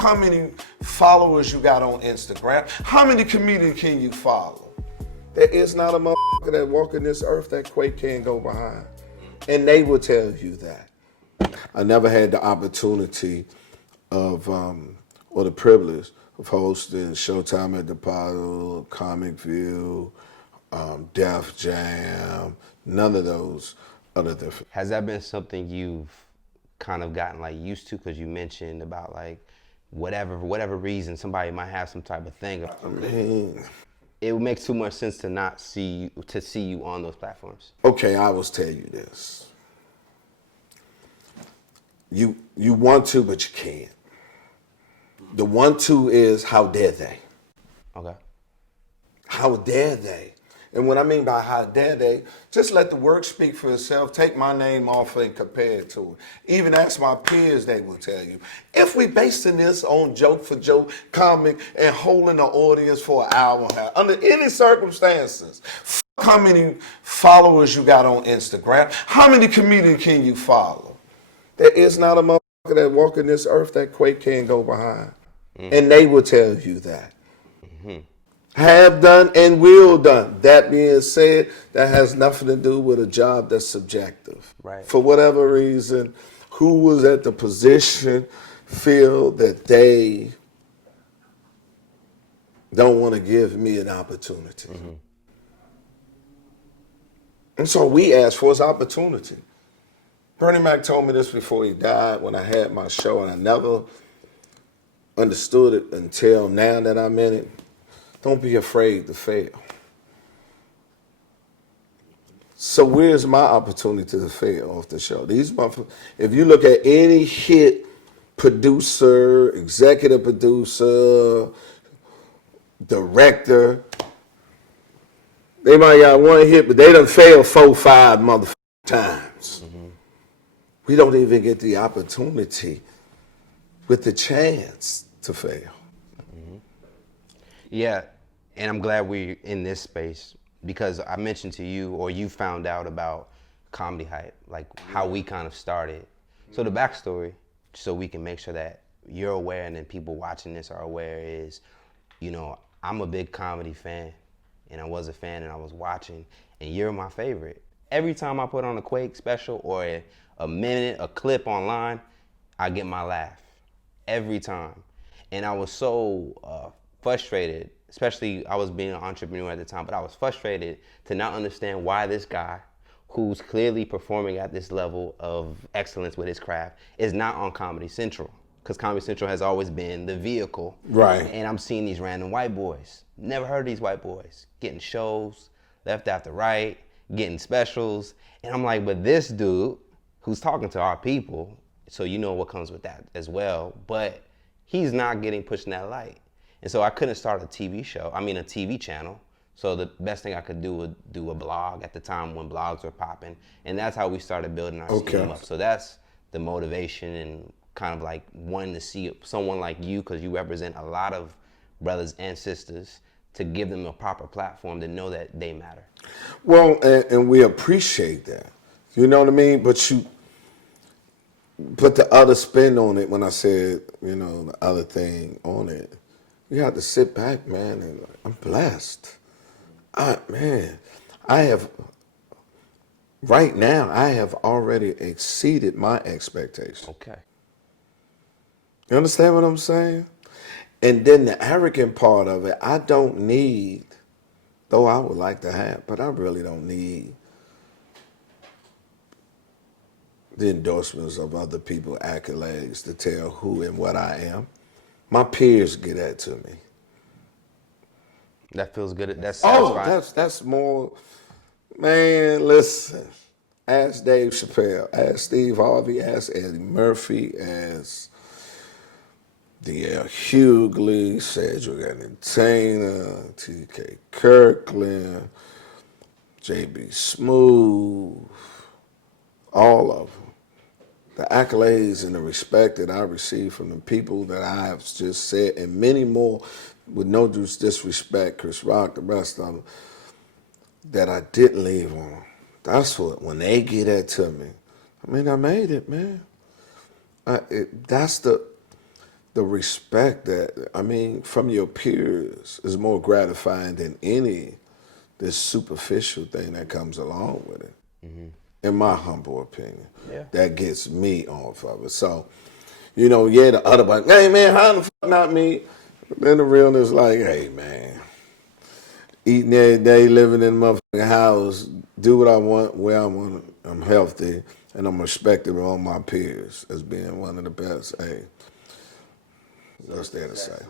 how many followers you got on Instagram? How many comedians can you follow? There is not a motherfucker that walking this earth that Quake can't go behind. And they will tell you that. I never had the opportunity of, or the privilege of hosting Showtime at the Apollo, Comic View, Def Jam, none of those other different. Has that been something you've kind of gotten like used to? Because you mentioned about like whatever reason somebody might have some type of thing. I mean, it makes too much sense to not see you on those platforms. Okay, I will tell you this. You want to, but you can't. The 1-2 is how dare they? Okay. How dare they? And what I mean by how dare they, just let the work speak for itself. Take my name off and compare it to it. Even ask my peers, they will tell you. If we basing this on joke for joke, comic, and holding the audience for an hour and a half, under any circumstances, how many followers you got on Instagram? How many comedians can you follow? There is not a motherfucker that walking this earth that Quake can't go behind. And they will tell you that. Have done and will done. That being said, that has nothing to do with a job that's subjective. Right. For whatever reason, who was at the position feel that they don't want to give me an opportunity. And so we asked for his opportunity. Bernie Mac told me this before he died when I had my show, and I never understood it until now that I'm in it. Don't be afraid to fail. So where's my opportunity to fail off the show? These motherfuckers, if you look at any hit producer, executive producer, director, they might got one hit, but they done failed 4, 5 motherfucking times. We don't even get the opportunity with the chance to fail. Yeah, and I'm glad we're in this space because I mentioned to you, or you found out about Comedy Hype, like how we kind of started. So the backstory, so we can make sure that you're aware and then people watching this are aware is, you know, I'm a big comedy fan, and I was a fan and I was watching, and you're my favorite. Every time I put on a Quake special or a minute, a clip online, I get my laugh. Every time. And I was so frustrated, especially I was being an entrepreneur at the time, but I was frustrated to not understand why this guy, who's clearly performing at this level of excellence with his craft, is not on Comedy Central. Because Comedy Central has always been the vehicle. Right. And I'm seeing these random white boys. Never heard of these white boys. Getting shows, left after right, getting specials. And I'm like, but this dude, who's talking to our people, so you know what comes with that as well, but he's not getting pushed in that light. And so I couldn't start a TV channel. So the best thing I could do would do a blog at the time when blogs were popping. And that's how we started building our team up. So that's the motivation and kind of like wanting to see someone like you, because you represent a lot of brothers and sisters, to give them a proper platform to know that they matter. Well, and we appreciate that. You know what I mean? But you put the other spin on it when I said, you know, the other thing on it. You have to sit back, man, and I'm blessed. Right now, I have already exceeded my expectations. Okay. You understand what I'm saying? And then the arrogant part of it, I don't need, though I would like to have, but I really don't need the endorsements of other people, accolades to tell who and what I am. My peers get that to me. That feels good. That's satisfying. Oh, that's more, man, listen. Ask Dave Chappelle, ask Steve Harvey, ask Eddie Murphy, ask D.L. Hughley, Cedric Entertainer, T.K. Kirkland, J.B. Smooth, all of them. The accolades and the respect that I receive from the people that I have just said, and many more, with no disrespect, Chris Rock, the rest of them, that I didn't leave on. That's what, when they get that to me, I mean, I made it, man. the respect that, I mean, from your peers is more gratifying than any this superficial thing that comes along with it. In my humble opinion, Yeah. that gets me off of it. So, you know, yeah, the other one, hey man, how the fuck not me? But then the realness like, hey man, eating every day, living in a motherfucking house, do what I want, where I want. I'm healthy, and I'm respected among my peers as being one of the best. Hey, what's there to say?